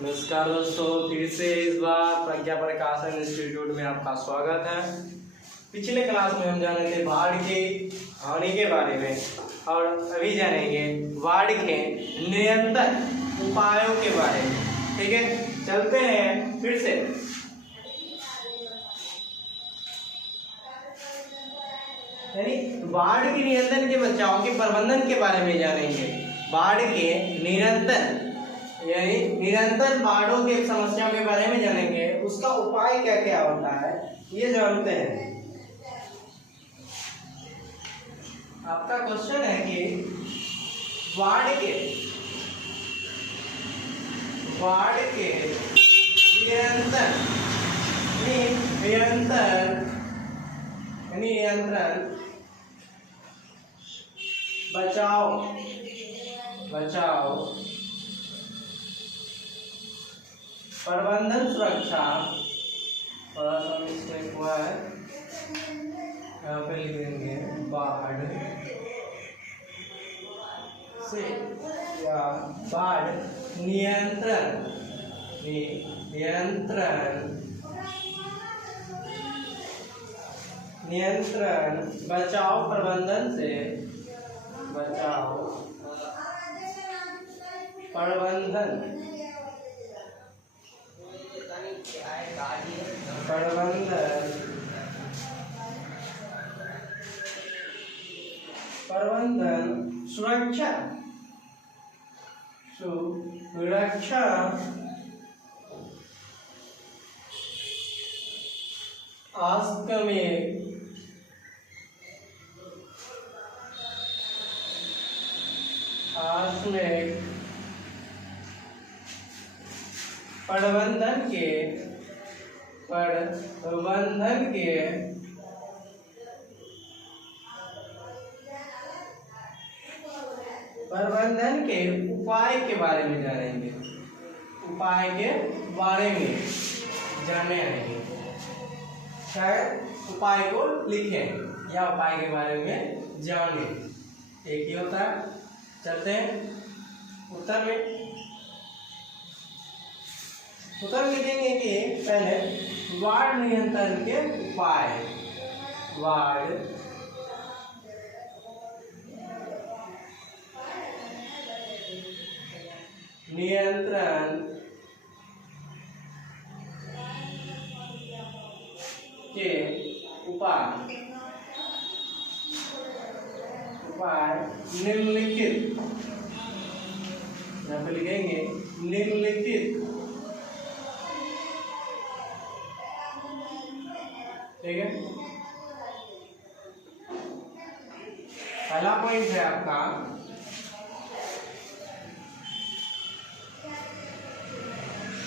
नमस्कार दोस्तों, फिर से इस बार प्रज्ञा प्रकाशन इंस्टीट्यूट में आपका स्वागत है। पिछले क्लास में हम जाने थे बाढ़ की हानि के बारे में और अभी जानेंगे बाढ़ के निरंतर उपायों के बारे में। ठीक है, चलते हैं फिर से। यानी बाढ़ के नियंत्रण के बचाव के प्रबंधन के बारे में जानेंगे। बाढ़ के निरंतर बाढ़ों की समस्याओं के बारे में जानेंगे। उसका उपाय क्या क्या होता है ये जानते हैं। आपका क्वेश्चन है कि बाढ़ के नियंत्रण बचाव प्रबंधन सुरक्षा और मिस्टेक हुआ है, यहाँ पे लिखेंगे बाढ़ से या बाढ़ नियंत्रण बचाव प्रबंधन से प्रबंधन सुरक्षा आकस्मिक प्रबंधन के उपाय के बारे में जानेंगे। उपाय के बारे में जानने आएंगे। शायद उपाय को लिखें या उपाय के बारे में जाने, एक ही होता है। चलते हैं उत्तर में। उत्तर लिखेंगे कि पहले बाढ़ नियंत्रण के उपाय। बाढ़ नियंत्रण के उपाय निम्नलिखित, यहाँ पे लिखेंगे निम्नलिखित। ठीक है, पहला पॉइंट है आपका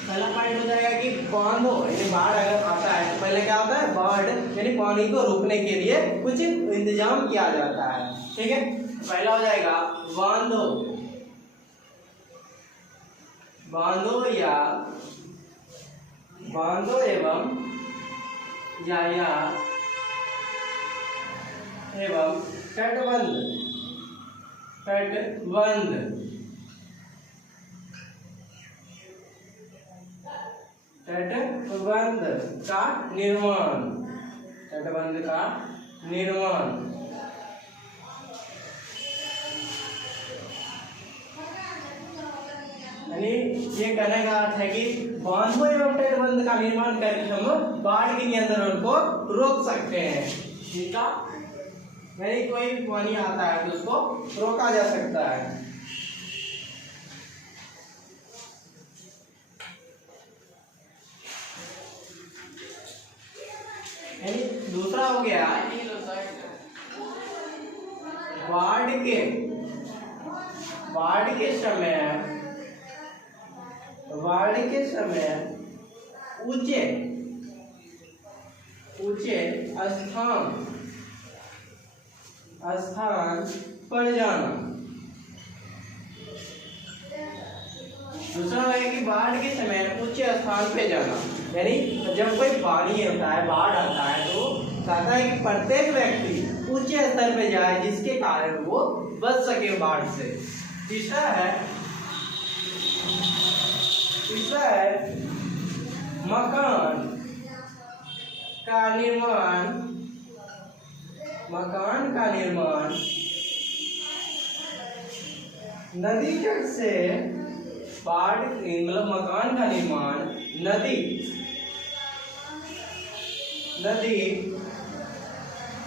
पहला पॉइंट हो जाएगा कि बांधो, यानी बाढ़ अगर आता है तो पहले क्या होता है, बाढ़ यानी पानी को रोकने के लिए कुछ इंतजाम किया जाता है। ठीक है, पहला हो जाएगा बांधो एवं तटबंध का निर्माण। यानी ये कहने का अर्थ है कि बांधों एवं तटबंध का निर्माण करके हम बाढ़ के नियंत्रण को रोक सकते हैं। ठीक है, यानी कोई भी पानी आता है तो उसको रोका जा सकता है। यानी दूसरा हो गया बाढ़ के समय ऊंचे स्थान पर जाना। दूसरा है कि बाढ़ के समय ऊंचे स्थान पे जाना। यानी जब कोई पानी होता है, बाढ़ आता है, तो कहता है कि प्रत्येक व्यक्ति ऊंचे स्तर पे जाए जिसके कारण वो बच सके बाढ़ से। तीसरा है विषय मकान का निर्माण, मकान का निर्माण नदी तट से बाढ़, मतलब मकान का निर्माण नदी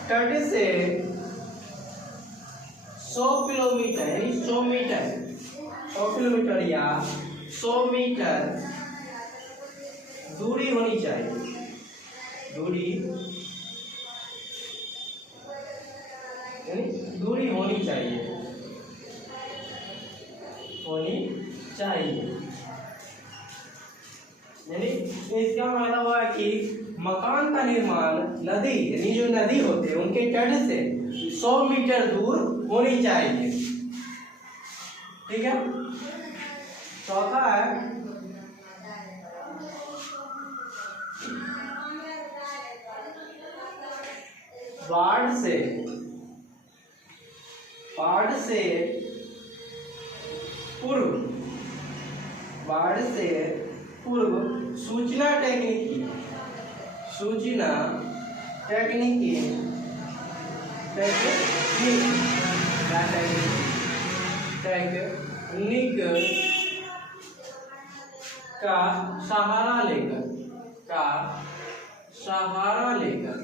तट से 100 किलोमीटर यानी 100 मीटर, 100 किलोमीटर या 100 मीटर दूरी होनी चाहिए, दूरी यानी दूरी होनी चाहिए, यानी इसका मतलब हुआ कि मकान का निर्माण नदी, यानी जो नदी होते हैं उनके तट से 100 मीटर दूर होनी चाहिए। ठीक है। चौथा है बाढ़ से पूर्व सूचना टेक्निकी का सहारा लेकर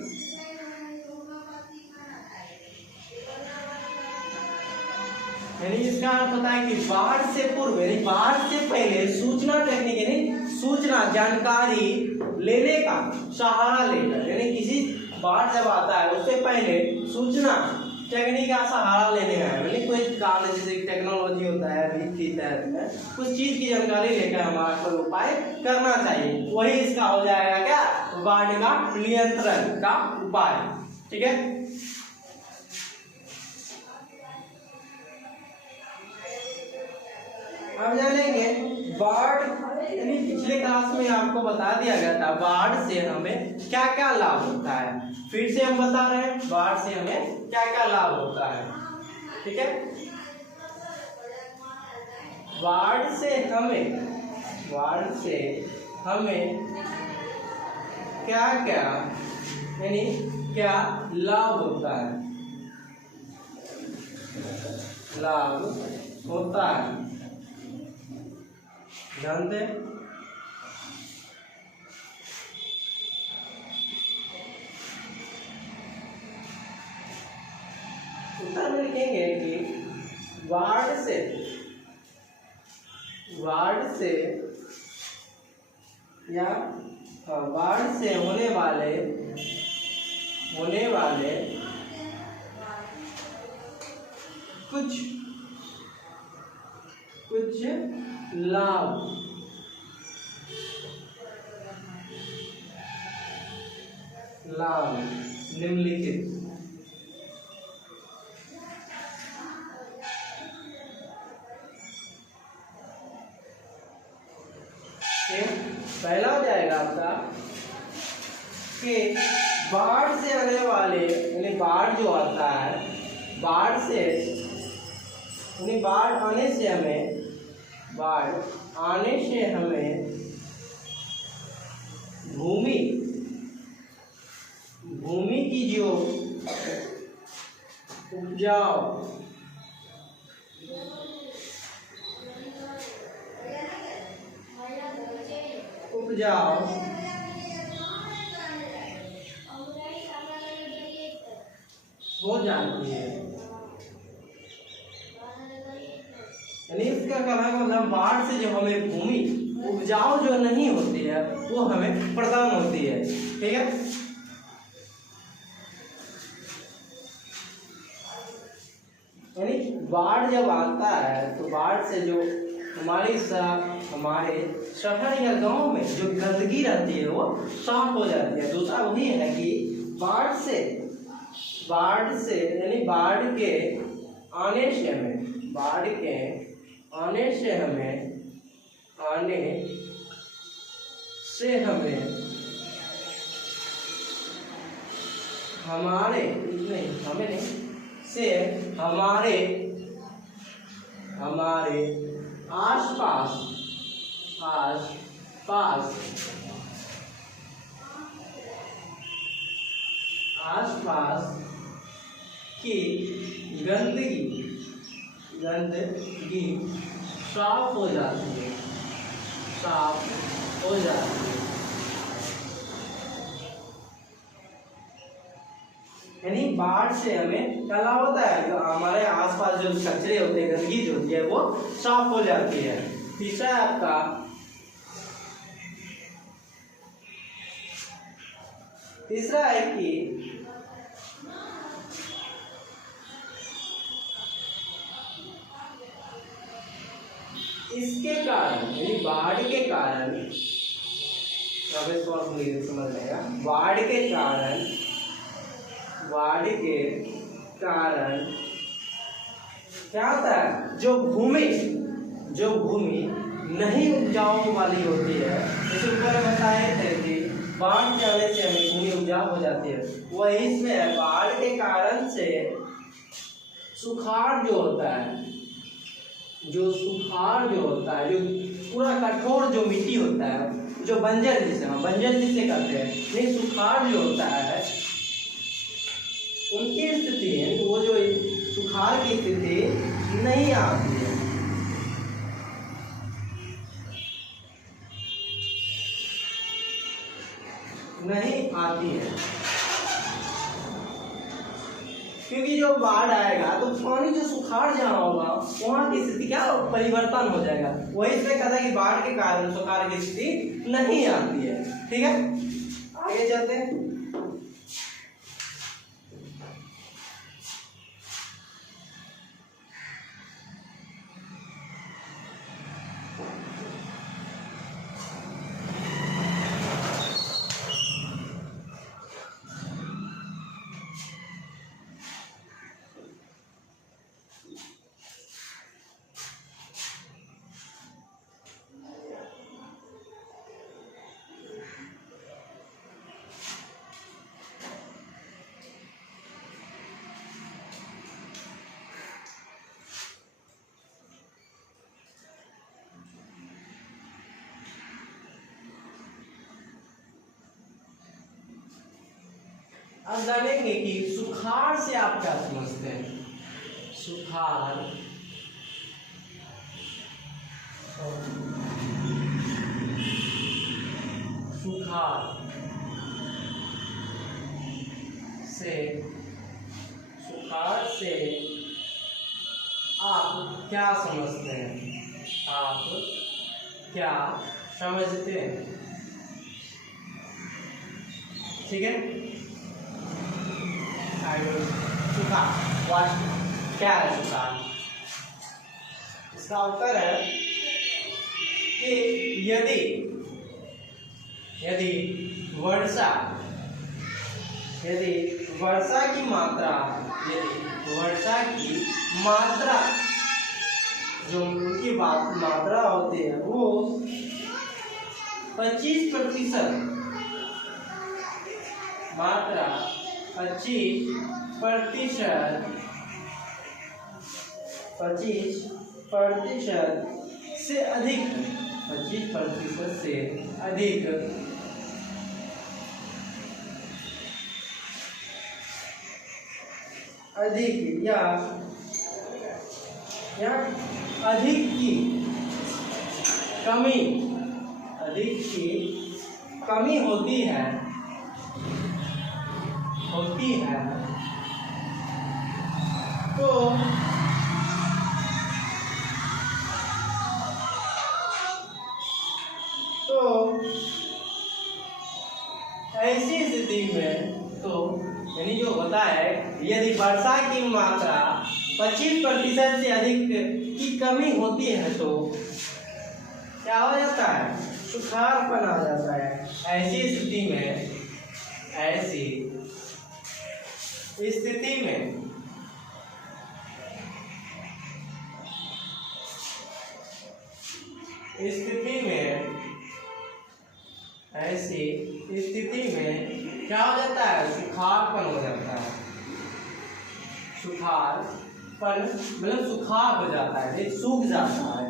यानी इसका अर्थ होता है कि बाढ़ से पूर्व यानी बाढ़ से पहले सूचना टेक्निक यानी सूचना जानकारी लेने का सहारा लेकर, यानी किसी बाढ़ जब आता है उससे पहले सूचना टेक्निक का सहारा लेने का है, यानी कोई काम जैसे टेक्नोलॉजी होता है अभी कुछ चीज की जानकारी लेकर हमारा कोई उपाय करना चाहिए, वही इसका हो जाएगा क्या, बाढ़ का नियंत्रण का उपाय। ठीक है। अब जानेंगे बाढ़, यानी पिछले क्लास में आपको बता दिया गया था बाढ़ से हमें क्या क्या लाभ होता है, फिर से हम बता रहे हैं बाढ़ से हमें क्या क्या लाभ होता है। ठीक है। बाढ़ से हमें क्या क्या यानी क्या लाभ होता है, लाभ होता है जानते हैं। उत्तर में लिखेंगे कि बाढ़ से होने वाले कुछ लाभ निम्नलिखित पहला हो जाएगा आपका कि बाढ़ से आने वाले, यानी बाढ़ जो आता है, बाढ़ आने से हमें भूमि की जो उपजाऊ हो जाती है, यानी इसका कहना मतलब बाढ़ से जो हमें भूमि उपजाऊ जो नहीं होती है वो हमें प्रदान होती है। ठीक है। यानी बाढ़ जब आता है तो बाढ़ से जो हमारे शहर या गांव में जो गंदगी रहती है वो साफ हो जाती है। दूसरा वही है कि बाढ़ से यानी बाढ़ के आने से हमें हमारे आसपास आस पास की गंदगी साफ हो जाती है, यानी बाढ़ से हमें क्या लाभ होता है, जो हमारे आसपास जो कचरे होते हैं, गंदगी जो होती है वो साफ हो जाती है। तीसरा है आपका तीसरा है कि इसके कारण, यानी बाढ़ के कारण, समझ लेगा, बाढ़ के कारण क्या होता है, जो भूमि नहीं उपजाऊ वाली होती है, जैसे ऊपर बताए थे कि बाढ़ के आने से हमें भूमि उपजाऊ हो जाती है, वही इसमें है। बाढ़ के कारण से सुखाड़ जो होता है, जो पूरा कठोर जो मिट्टी होता है, जो बंजर जिसे कहते हैं, नहीं सुखाड़ जो होता है, उनकी स्थिति, वो जो सुखाड़ की स्थिति नहीं आती है। क्योंकि जो बाढ़ आएगा तो पानी जो सुखाड़ जहाँ होगा वहाँ की स्थिति क्या परिवर्तन हो जाएगा, वही इसमें कहता है कि बाढ़ के कारण सुखाड़ की स्थिति नहीं आती है। ठीक है, आगे चलते हैं। अब जानेंगे कि सुखाड़ से आप क्या समझते हैं। सुखाड़ से आप क्या समझते हैं, आप क्या समझते हैं। ठीक है, सुखाड़ क्या है सुखाड़? इसका उत्तर है कि यदि वर्षा की मात्रा जो उनकी मात्रा होती है वो 25% मात्रा 25% से अधिक 25% से अधिक या अधिक की कमी होती है तो ऐसी स्थिति में यानी जो होता है, यदि वर्षा की मात्रा 25% से अधिक की कमी होती है तो क्या हो जाता है, सुखाड़पन आ जाता है। ऐसी स्थिति में क्या हो जाता है, सुखाड़पन हो जाता है। सुखाड़पन मतलब सुखाड़ हो जाता है, सूख जाता है।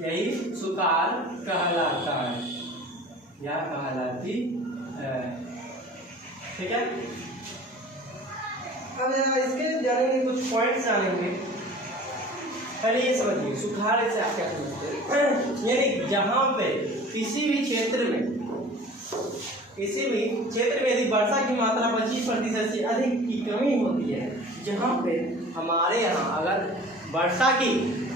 यही सुखाड़ कहलाता है या कहलाती है। ठीक है, अब इसके जानेंगे कुछ पॉइंट्स जानेंगे। पहले ये समझिए सुखाड़ से आप क्या समझते हैं। यानी जहाँ पे किसी भी क्षेत्र में यदि वर्षा की मात्रा 25% से अधिक की कमी होती है, जहाँ पे हमारे यहाँ अगर वर्षा की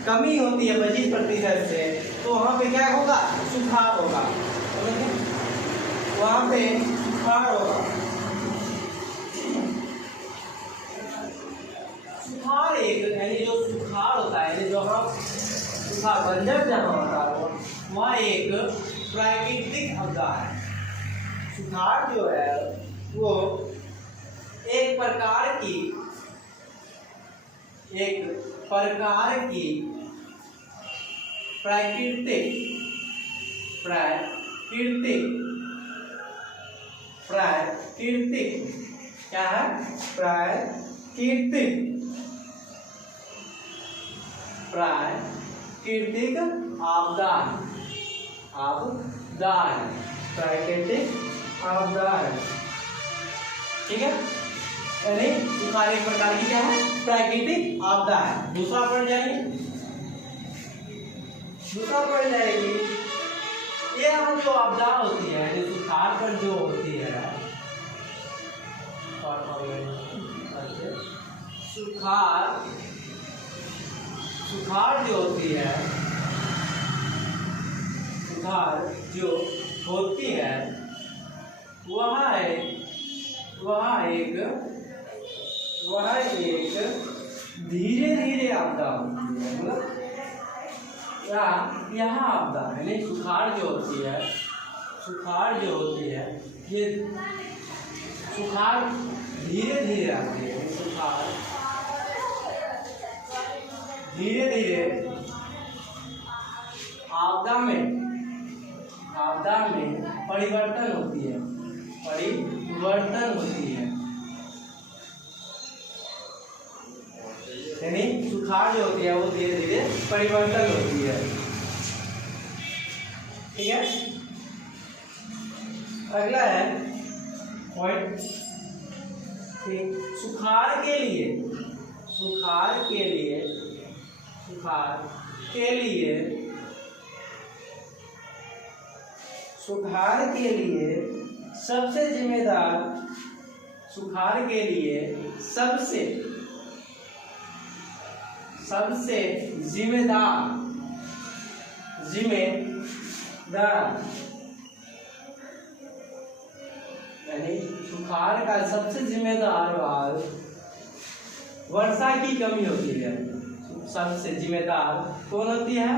कमी होती है 25% से, तो वहाँ पे क्या होगा, सुखाड़ होगा। वहाँ पे सुखाड़ होगा। सुखाड़ एक यानी जो सुखाड़ होता है, यानी जो हम सुखाड़ बंजर जहाँ होता है वह एक प्राकृतिक आपदा है। सुखाड़ जो है वो एक प्रकार की प्राकृतिक क्या है, प्राकृतिक आपदा है, प्राकृतिक आपदा है। ठीक है, यानी सुखाड़ एक प्रकार की क्या है, प्राकृतिक आपदा है। दूसरा पॉइंट जाएगी ये हम जो आपदा होती है, जो सुखाड़ पर जो होती है, सुखाड़ जो होती है, वह एक धीरे धीरे आपदा होती है। यह आपदा यानी सुखाड़ जो होती है ये सुखाड़ धीरे धीरे आती है। सुखाड़ धीरे धीरे आपदा में परिवर्तन होती है। यानी सुखाड़ जो होती है वो धीरे धीरे परिवर्तन होती है। ठीक है, अगला है पॉइंट, सुखाड़ के लिए सबसे जिम्मेदार यानी सुखाड़ का सबसे जिम्मेदार भाग वर्षा की कमी होती है। सबसे जिम्मेदार कौन होती है,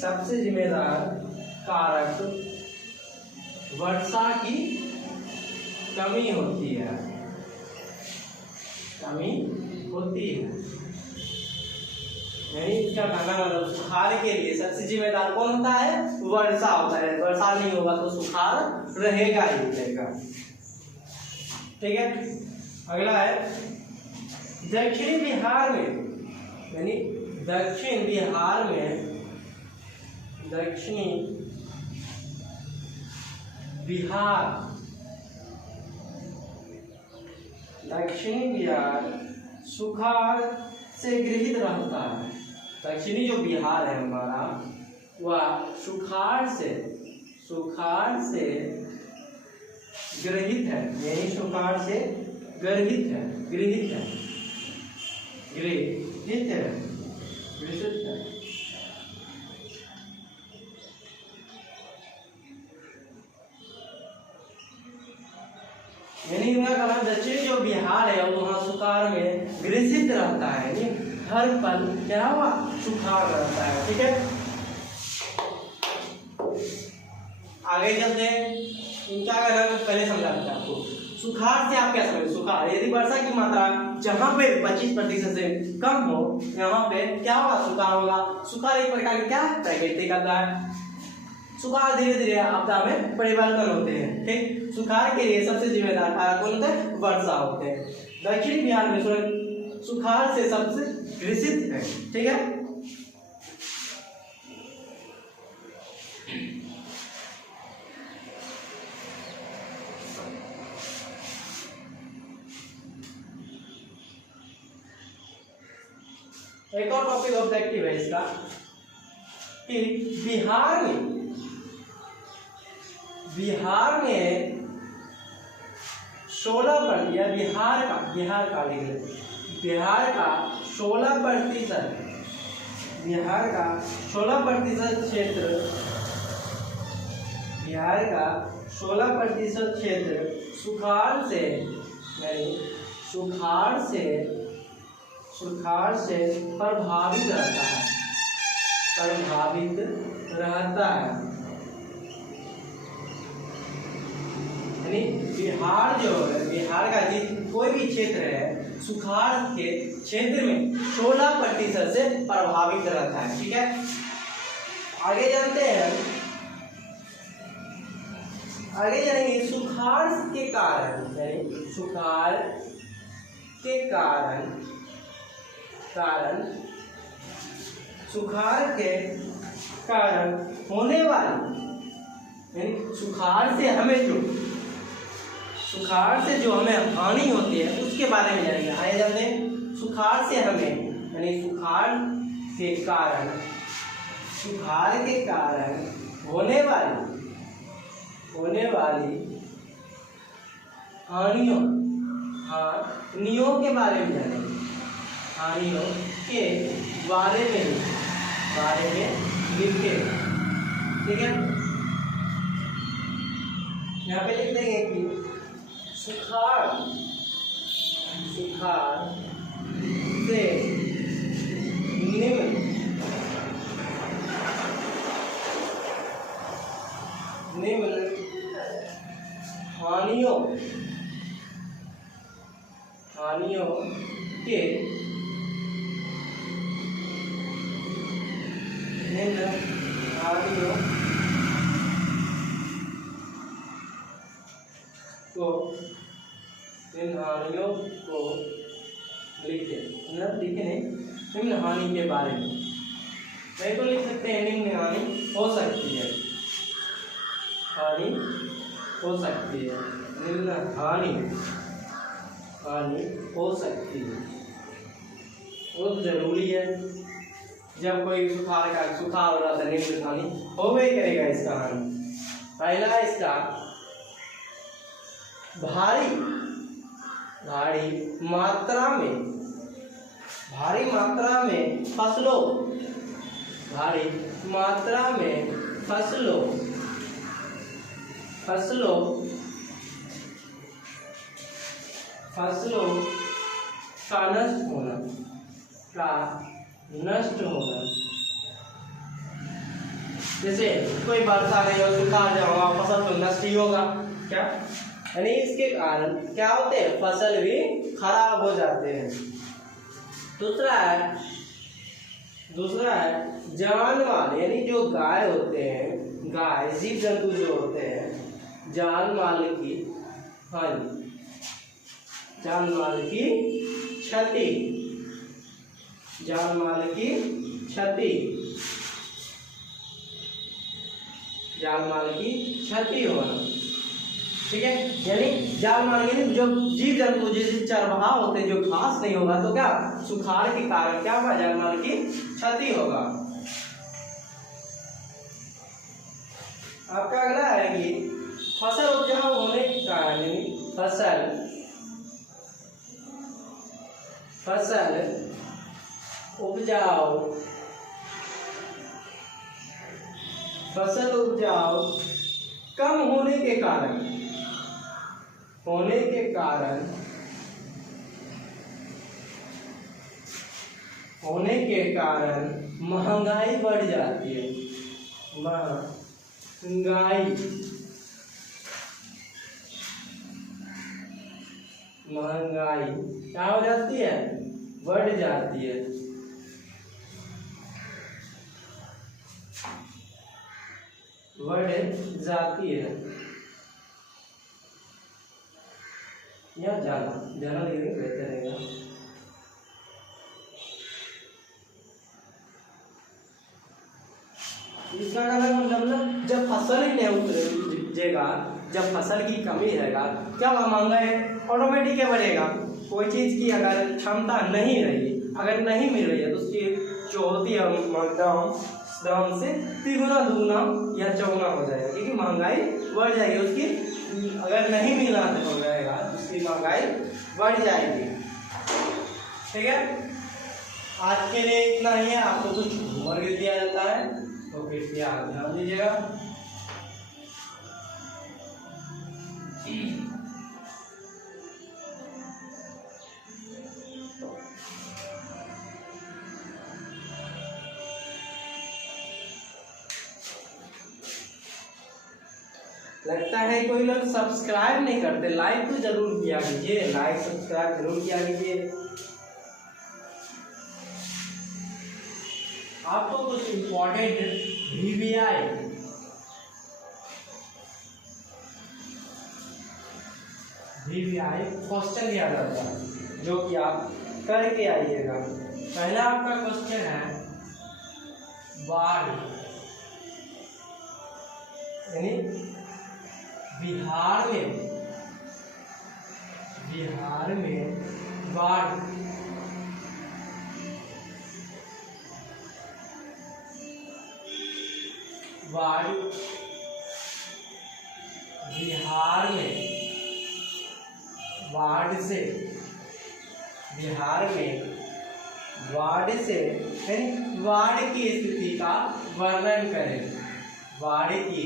सबसे जिम्मेदार कारक वर्षा की कमी होती है। यानी इसका कहना मतलब सुखाड़ के लिए सबसे जिम्मेदार कौन होता है, वर्षा होता है। वर्षा नहीं होगा तो सुखाड़ रहेगा ही रहेगा। ठीक है, अगला है दक्षिण बिहार में सुखाड़ से ग्रसित रहता है। दक्षिणी जो बिहार है हमारा वह सुखाड़ से ग्रसित है। यही सुखाड़ से ग्रसित है। यानी उनका कहना दक्षिणी जो बिहार है वहाँ सुखाड़ में ग्रसित रहता है। यानी हर पल क्या हुआ, सुखाड़ रहता है। ठीक है, आगे चलते हैं। इनका कहना पहले समझा था आपको। सुखाड़ से आप क्या समझ, सुखाड़ यदि वर्षा की मात्रा जहाँ पे 25% से कम हो, यहाँ पे क्या होगा, सुखाड़ होगा। सुखाड़ एक प्रकार की क्या है, प्राकृतिक आपदा है। सुखाड़ धीरे धीरे आपदा में परिवर्तन होते हैं। ठीक, सुखाड़ के लिए सबसे जिम्मेदार कारक कौन होते हैं, वर्षा होते हैं। दक्षिण बिहार में सुखाड़ से सबसे ग्रसित है। ठीक है, एक और टॉपिक ऑब्जेक्टिव है इसका कि बिहार में 16% या बिहार का लिख लेते, बिहार का 16% क्षेत्र, बिहार का 16% क्षेत्र सुखाड़ से प्रभावित रहता है। यानी बिहार का कोई भी क्षेत्र है सुखाड़ के क्षेत्र में 16% से प्रभावित रहता है। ठीक है, आगे जानेंगे सुखाड़ के कारण होने वाली, यानी सुखाड़ से जो हमें हानि होती है उसके बारे में जानेंगे। आइए जानते हैं सुखाड़ से हमें, यानी सुखाड़ के कारण होने वाली हानियों के बारे में जानेंगे, हानियों के बारे में लिखे। ठीक है, यहाँ पे लिख देंगे कि सुखाड़ से निम्न हानियों को लिखे नहीं, निम्न हानि के बारे में नहीं तो लिख सकते हैं निम्न हानि हो सकती है, निम्न हानि हो सकती है। बहुत जरूरी है, जब कोई सुखाड़ हो रहा था निम्न हानि होवे करेगा इसका हानि। पहला इसका भारी मात्रा में फसलों का नष्ट होना। जैसे कोई वर्षा नहीं हो, सुखाड़ जाओगा, फसल तो नष्ट ही होगा। क्या, यानी इसके कारण क्या होते हैं, फसल भी खराब हो जाते हैं। दूसरा है जानवर, यानी जो गाय होते हैं, जीव जंतु जो होते हैं, जान माल की क्षति होना। ठीक है, यानी जान माल की जो जीव जंतु जैसे चरवाहा होते हैं, जो घास नहीं होगा तो क्या सुखाड़ के कारण क्या होगा, जान माल की क्षति होगा। आपका अगला है कि फसल उपजाऊ होने के कारण, फसल उपजाऊ कम होने के कारण महंगाई बढ़ जाती है। महंगाई क्या हो जाती है, बढ़ जाती है। या जाना लेकिन बेहतर रहेगा। इसका मतलब जब फसल ही नहीं उतरेगा, जब फसल की कमी रहेगा, क्या हुआ, महंगाई ऑटोमेटिक बढ़ेगा। कोई चीज की अगर क्षमता नहीं रही अगर नहीं मिल रही है तो उसकी जो होती है दाम से तिगुना दुगुना या चौगुना हो जाएगा, क्योंकि महंगाई बढ़ जाएगी उसकी। अगर नहीं मिलना हो जाएगा उसकी महंगाई बढ़ जाएगी। ठीक है, आज के लिए इतना ही है। आपको कुछ होमवर्क दिया जाता है तो कृपया ध्यान दीजिएगा। लगता है कोई लोग सब्सक्राइब नहीं करते, लाइक तो जरूर किया कीजिए, लाइक सब्सक्राइब जरूर किया कीजिए। आपको कुछ इम्पोर्टेंट VVI क्वेश्चन दिया जाता है, जो कि आप करके आइएगा। पहला आपका क्वेश्चन है बाढ़, यानी बिहार में बाढ़ बिहार में बाढ़ से यानी बाढ़ की स्थिति का वर्णन करें। बाढ़ की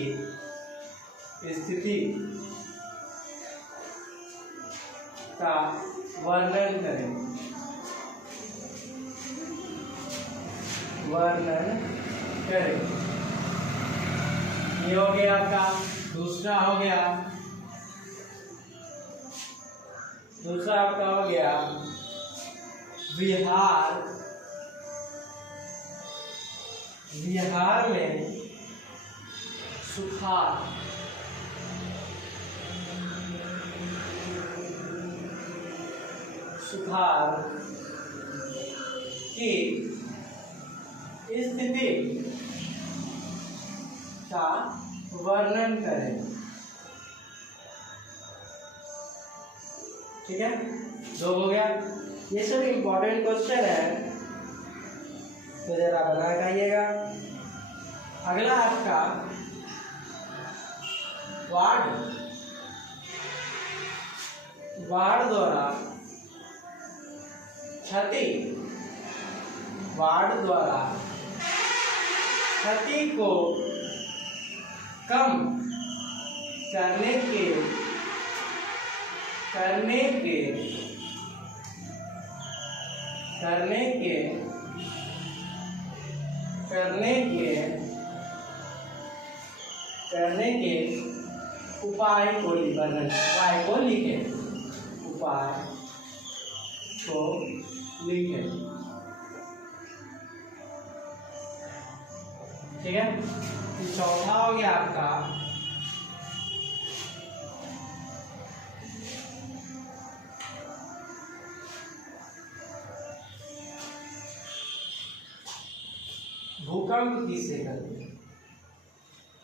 स्थिति का वर्णन करें। ये हो गया आपका। दूसरा आपका हो गया बिहार में सुखाड़ की स्थिति का वर्णन करें। ठीक है, दो हो गया। ये सब इम्पोर्टेंट क्वेश्चन है, तो जरा बना के आइएगा। अगला आपका बाढ़ द्वारा क्षति को कम करने के उपाय को लिखें। ठीक है, चौथा हो गया आपका भूकंप किसे कहते हैं?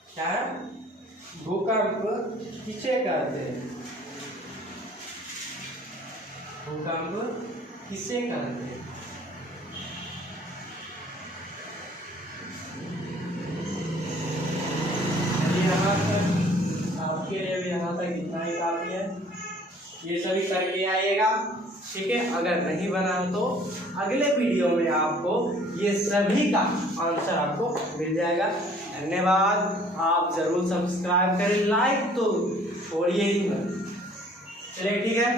क्या है? भूकंप किसे कहते हैं? भूकंप किसे कहते हैं? यहाँ तक आपके लिए भी यहाँ तक इतना ही काफी है। ये सभी करके आइएगा। ठीक है, अगर नहीं बना तो अगले वीडियो में आपको ये सभी का आंसर आपको मिल जाएगा। धन्यवाद। आप जरूर सब्सक्राइब करें, लाइक तो छोड़िए ही मत। चलिए ठीक है।